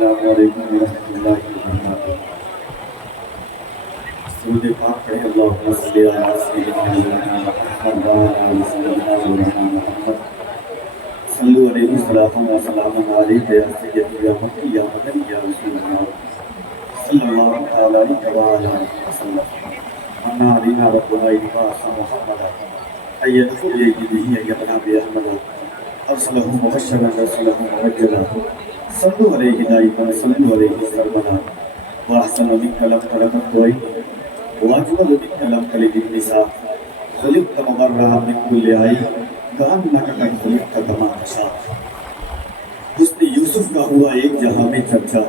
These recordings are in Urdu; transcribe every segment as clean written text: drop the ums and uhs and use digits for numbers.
السلام علیکم ورحمۃ اللہ وبرکاتہ۔ سورۃ پاک پڑھیں اللہم صلی علی سیدنا محمد وعلی آل سیدنا محمد صلو علیہ وسلم وسلام علیہ یا سیدی یا مکی یا مدنی یا رسول اللہ صلی اللہ تعالی علیہ وآلہ وسلم انا علینا ربنا اتباع محمد ایدخل الیہ بہ ایدنا باحمد ارسلہ مبشرا رسولا مبجلا صلو علیہ دائما صلو علیہ سرمدا واحسن منک لم خلقت کوئی واجمل منک لم خلق النساء خلقت مبرہا من کل عیب کانک قد خلقت کما تشاء۔ حسن یوسف کا ہوا ایک جہاں میں چرچا،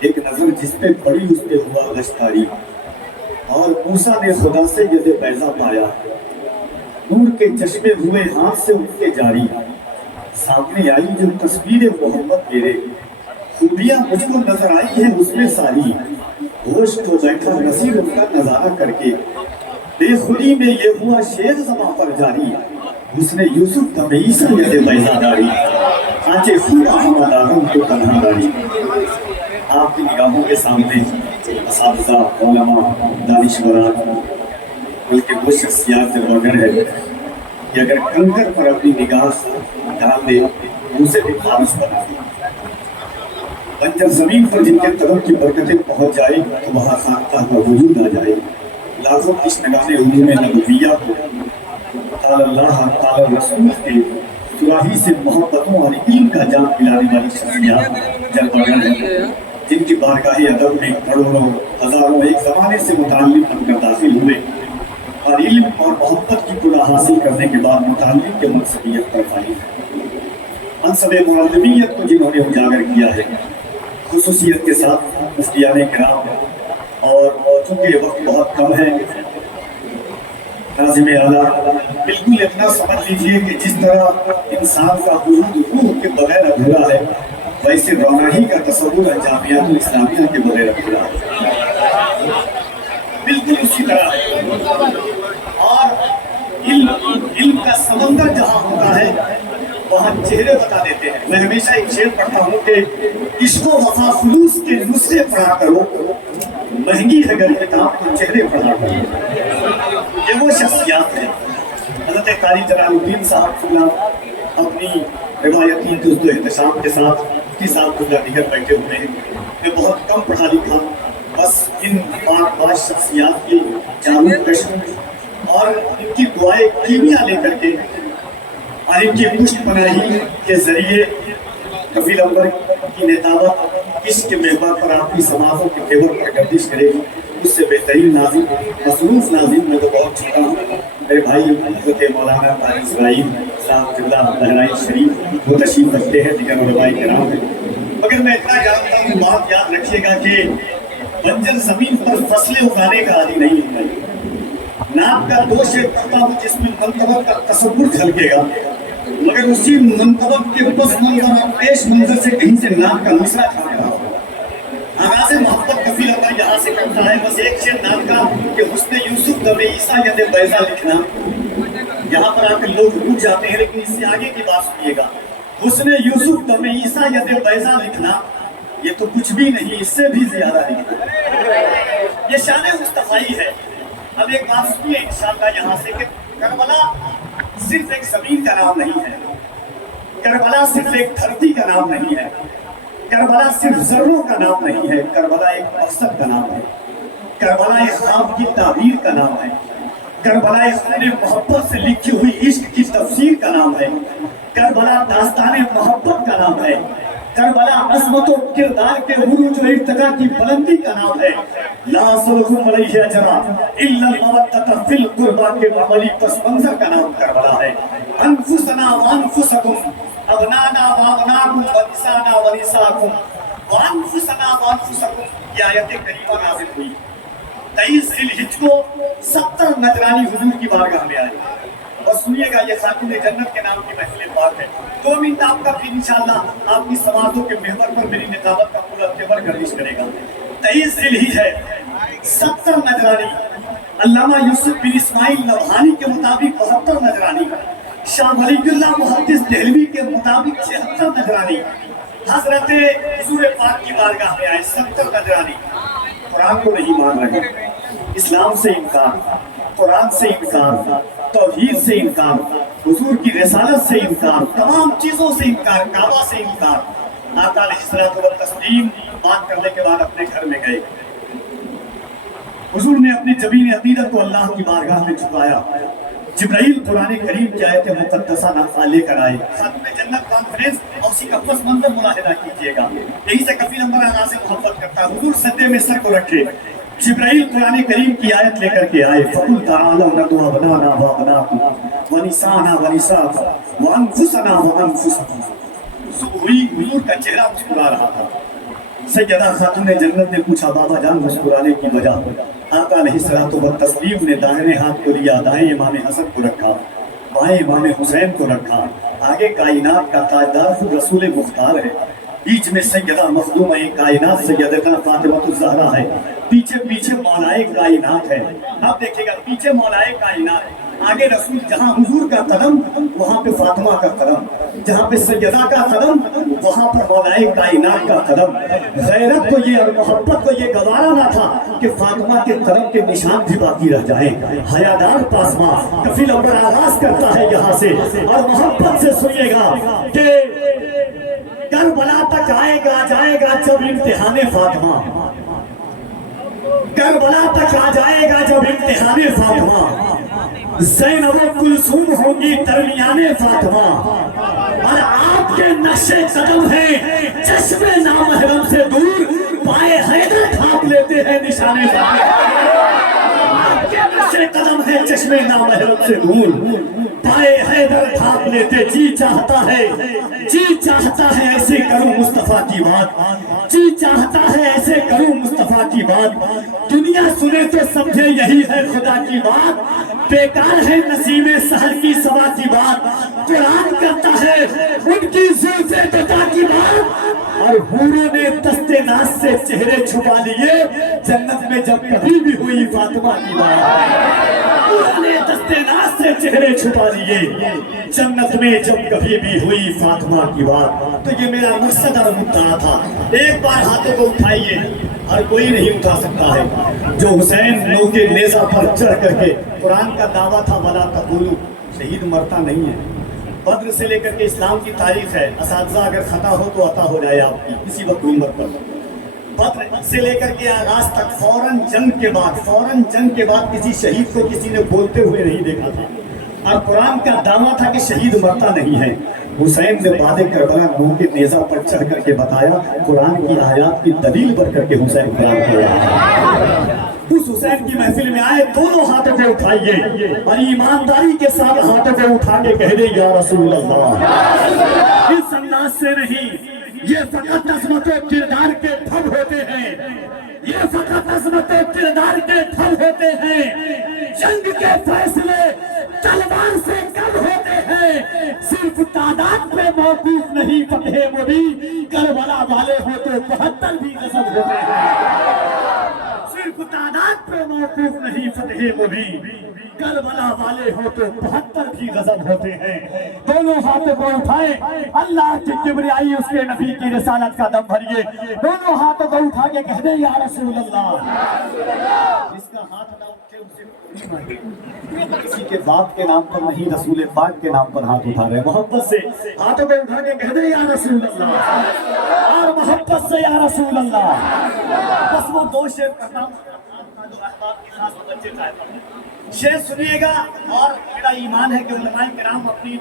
ایک نظر جس پہ پڑی اس پہ ہوا غشتاری، اور موسیٰ نے خدا سے ید بیضا پایا، نور کے چشمے ہوئے ہاتھ سے ان کے جاری۔ سامنے آئی جو تصویر محمد میرے، خوبیاں مجھ کو نظر آئی ہیں اس میں ساری، ہوش کو بیٹھا نصیب ان کا نظارہ کر کے، بے خودی میں یہ ہوا شیر زباں پر جاری۔ حسن یوسف کا عیسیٰ ید بیضا داری، آنچے خود احمد آدم کو تنہا داری۔ آپ کی نگاہوں کے سامنے اساتذہ، علماء، دانشوران، بلکہ وہ شخصیات جلوگر ہے کہ اگر کنکر پر اپنی نگاہ ڈال دے ان سے بھی خارج بنا دے۔ بنجر زمین پر جن کے قدم کی برکتیں پہنچ جائے تو وہاں خانقاہ کا وجود آ جائے۔ لاکھوں کشنگاہ علوم نبویہ کو تعالی اللہ تعالی رسول کے سراہی سے محبتوں اور علم کا جام پلانے والی شخصیات جلوگر ہیں، جن کی بارگاہ ادب میں کروڑوں ہزاروں ایک زمانے سے متعلم بن کر داخل ہوئے اور علم اور محبت کی پورا حاصل کرنے کے بعد متعلم کے منصبیت پر فائز ہے۔ منصب معلمیت کو جنہوں نے اجاگر کیا ہے، خصوصیت کے ساتھ مفتیان کرام، اور چونکہ وقت بہت کم ہے، ناظم اعلیٰ بالکل اتنا سمجھ لیجئے کہ جس طرح انسان کا وجود روح کے بغیر ادھورا ہے، ویسے روناہی کا تصور جامعات الاسلامیہ کے بغیر ادھورا ہے، بالکل اسی طرح ہے۔ اور علم کا سمندر جہاں ہوتا ہے وہاں چہرے بتا دیتے ہیں۔ میں ہمیشہ ایک شعر پڑھتا ہوں کہ عشق و وفا خلوص کے نسخے پڑھا کرو، مہنگی ہے گر کتاب تو چہرے پڑھا کرو۔ یہ وہ شخصیات ہیں۔ حضرت قاری جلال الدین صاحب فلان اپنی روایتی دوست و احتشام کے ساتھ کی صاحب خدا دیگر بیٹھے ہوئے ہیں۔ میں بہت کم پڑھا لکھا، بس ان پانچ شخصیات کی جامع کشم اور ان کی دعائیں کیمیا لے کر کے اور ان کی پشت پناہی کے ذریعے کفیل اول کی نتابت عشق کے محور پر آپ کی سماعتوں کے تیور پر گردش کرے گی۔ اس سے بہترین ناظم، مصروف ناظم میں تو بہت چھوٹا ہوں، میرے بھائی حضرت مولانا قاری اسرائیل صاحب قبلہ بہرائچ شریف وہ تشریف رکھتے ہیں، دیگر علماء کرام ہیں۔ مگر میں اتنا جانتا ہوں، بات یاد رکھیے گا کہ بنجر زمین پر فصلیں اگانے کا عادی نہیں ہوتا۔ ناپ کا دوش کرتا ہوں جس میں منطبت کا تصور جھلکے گا، مگر اسی منطبت کے پس منظر اور پیش منظر سے کہیں سے ناپ کا مصرع کھا رہا ہوں۔ آغاز محبت کفیل اول یہاں سے کرتا ہے، بس ایک شعر نام کا کہ حسن یوسف دم عیسیٰ ید بیضا لکھنا۔ یہاں پر آ کے لوگ رک جاتے ہیں، لیکن اس سے آگے کی بات سنیے گا۔ حسن یوسف دم عیسیٰ ید بیضا لکھنا یہ تو کچھ بھی نہیں، اس سے بھی زیادہ لکھنا، یہ شان مصطفی ہے۔ اب ایک بات سنیے انشاءاللہ یہاں سے کہ کربلا صرف ایک زمین کا نام نہیں ہے، کربلا صرف ایک دھرتی کا نام نہیں ہے، کربلا صرف ذروں کا نام نہیں ہے، کربلا ایک مقصد کا نام ہے، کربلا ایک خواب کی تعبیر کا نام ہے، کربلا ایک خون محبت سے لکھی ہوئی عشق کی تفسیر کا نام ہے، کربلا داستان محبت کا نام ہے، کربلا عظمت و کردار کے عروج و ارتقاء کی بلندی کا نام ہے۔ لا صلکم علیہ اجرا الا المودۃ فی القربا کے عملی پس منظر کا نام کربلا ہے۔ انفسنا وانفسکم ابنانا وابناکم ونسانا ونساکم وانفسنا وانفسکم، یہ آیت کریمہ نازل ہوئی 23 ذی الحجہ کو 70 نجرانی حضور کی بارگاہ میں آئے۔ اور سنیے گا یہ خاتون جنت کے نام کی محفل پاک ہے۔ 2 منٹ آپ کا پھر انشاءاللہ آپ کی سماعتوں کے محور پر میری نتابت کا پورا تیور گردش کرے گا۔ 23 ذی الحجہ ہے، 70 نجرانی، علامہ یوسف بن اسماعیل نبہانی کے مطابق 72 نجرانی، شاہ ولی اللہ محدث دہلوی کے مطابق 76 نجرانی، حضرت حضور پاک کی بارگاہ میں آئے 70 نجرانی، قرآن کو نہیں مان رہے، اسلام سے انکار، قرآن سے انکار، توحید سے انکار، حضور کی رسالت سے انکار، تمام چیزوں سے انکار، کعبہ سے انکار۔ آقا علیہ الصلوۃ والتسلیم بات کرنے کے بعد اپنے گھر میں گئے، حضور نے اپنی جبین عقیدت کو اللہ کی بارگاہ میں جھکایا۔ جبرائیل قرآن کریم کی آیت مقدسہ نافع لے کر آئے۔ خاتم جنت کانفرنس اور اسی کا پس منظر ملاحظہ کیجئے گا، یہی سے کفیل نمبر اللہ سے محبت کرتا ہے۔ حضور سجدے میں سر کو رکھے، جبرائیل قرآن کریم کی آیت لے کر کے آئے۔ فَقُلْ تَعَالَوْا نَدْعُ أَبْنَاءَنَا وَأَبْنَاءَكُمْ وَنِسَاءَنَا وَنِسَاءَكُمْ وَأَنفُسَنَا وَأَنفُسَكُمْ۔ صبح ہوئی، حضور کا چہرہ مسکرا رہا تھا۔ سیدہ خاتون جنت نے پوچھا بابا جان مسکرانے کی وجہ؟ آقا علیہ الصلوۃ والتسلیم نے داہنے ہاتھ کو لیا، دائیں امام حسن کو رکھا، بائیں امام حسین کو رکھا۔ آگے کائنات کا تاجدار خود رسول مختار ہے، بیچ میں سیدہ مخدومہ کائنات سیدتنا فاطمہ الزہرا ہے، پیچھے مولائے کائنات ہے۔ اب دیکھیں گا پیچھے مولائے کائنات، آگے رسول، جہاں حضور کا قدم وہاں پہ فاطمہ کا قدم، جہاں پہ سیدہ کا قدم وہاں پر مولائے کائنات کا قدم۔ غیرت کو یہ اور محبت کو یہ گوارا نہ تھا کہ فاطمہ کے قدم کے نشان بھی باقی رہ جائیں۔ حیادار پاسماں کفیل امبر آغاز کرتا ہے یہاں سے، اور محبت سے سنیے گا کہ کربلا تک آئے گا جائے گا جب امتحان فاطمہ، کربلا تک آ جائے گا جب امتحان فاطمہ، زینب و کلثوم ہوگی درمیان فاطمہ، اور آپ کے نقش قدم ہیں چشم نامحرم سے دور، پائے حیدر ڈھانپ لیتے ہیں نشان فاطمہ۔ آپ کے نقش قدم ہیں چشم نامحرم سے دور، پائے حیدر ڈھانپ لیتے۔ جی چاہتا ہے ایسے کروں مصطفیٰ کی بات، جی چاہتا ہے ایسے کروں مصطفیٰ کی بات، دنیا سنے تو سمجھے یہی ہے خدا کی بات، بیکار ہے نسیم سحر کی صبا کی بات، قرآن کرتا ہے ان کی زلف دتا کی بات، اور حوروں نے دست ناز سے چہرے چھپا لیے جنت میں جب کبھی بھی ہوئی فاطمہ کی بات، حوروں نے دست ناز سے چہرے چھپا لیے جنت میں جب کبھی بھی ہوئی فاطمہ کی بات۔ تو یہ میرا مقصد اور مدعا تھا۔ ایک بار ہاتھوں کو اٹھائیے، ہر کوئی نہیں اٹھا سکتا ہے، جو حسین نو کے نیزہ پر چڑھ کر کے، قرآن کا دعویٰ تھا وَلَا تَقُولُوا، شہید مرتا نہیں ہے۔ بدر سے لے کر کے اسلام کی تاریخ ہے، اساتذہ اگر خطا ہو تو عطا ہو جائے آپ کی کسی وقت امت پر۔ بدر سے لے کر کے آغاز تک فوراً جنگ کے بعد کسی شہید کو کسی نے بولتے ہوئے نہیں دیکھا تھا، اور قرآن کا دعویٰ تھا کہ شہید مرتا نہیں ہے۔ حسین نے بعد کربلا نو کے نیزہ پر چڑھ کر کے بتایا، قرآن کی آیات کی دلیل بن کر کے حسین قرآن کیا۔ اس حسین کی محفل میں آئے، دونوں ہاتھوں کو اٹھائیے اور ایمانداری کے ساتھ ہاتھوں کو اٹھا کے کہہ دیں یا رسول اللہ۔ اس انداز سے نہیں، یہ فقط عظمت و کردار کے پھل ہوتے ہیں، یہ فقط عظمت و کردار کے پھل ہوتے ہیں۔ جنگ کے فیصلے تلوار سے کم ہوتے ہیں، صرف تعداد پہ موقوف نہیں فتح مبین، کربلا والے ہو تو 72 بھی غضب ہوتے ہیں۔ صرف تعداد پہ موقوف نہیں فتح مبین، کربلا والے ہو تو 72 بھی غضب ہوتے ہیں۔ دونوں ہاتھوں کو اٹھائیں، اللہ کی کبریائی اس کے نبی کی رسالت کا دم بھریے، دونوں ہاتھوں کو اٹھا کے کہہ دیں یا رسول اللہ۔ جس کا ہاتھ نہ اٹھے اسے کسی کے ذات کے نام پر نہیں، رسول پاک کے نام پر ہاتھ اٹھا رہے ہیں۔ محبت سے ہاتھوں کو اٹھا کے کہہ دیں یا رسول اللہ، اور محبت سے یا رسول اللہ۔ بس وہ دو شعر کرتا ہوں جو احباب کی خاص توجہ چاہتا ہوں، شعر سنیے گا، اور میرا ایمان ہے کہ علماء کرام اپنی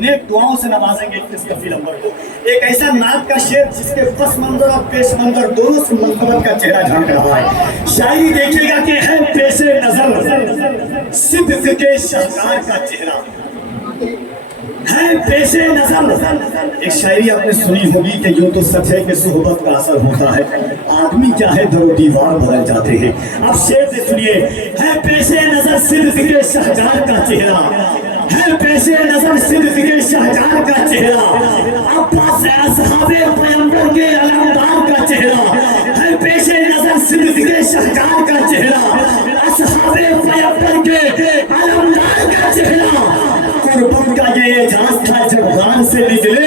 نیک دعاؤں سے نوازیں گے اس کفیل امبر کو۔ ایک ایسا نعت کا شعر جس کے پس منظر اور پیش منظر دونوں سے منقبت کا چہرہ جھانک رہا ہے۔ شاعری دیکھیے گا کہ ہے پیش نظر صدق کے شہکار کا چہرہ، ہے پیش نظر۔ ایک شاعری آپ نے سنی ہوگی کہ یوں تو سچ ہے کہ صحبت کا اثر ہوتا ہے، آدمی چاہے در و دیوار بدل جاتے ہیں۔ اب شعر سے سنیے، ہے پیش نظر صدق کے شہکار کا چہرہ، ہے پیش نظر صدق کے شہکار کا چہرہ، عباس اصحاب پیغمبر کے علمدار کا چہرہ، ہے پیش نظر صدق کے شہکار کا چہرہ، اصحاب پیغمبر کے علمدار کا چہرہ۔ قربت کا یہ اعجاز تھا جب غار سے نکلے،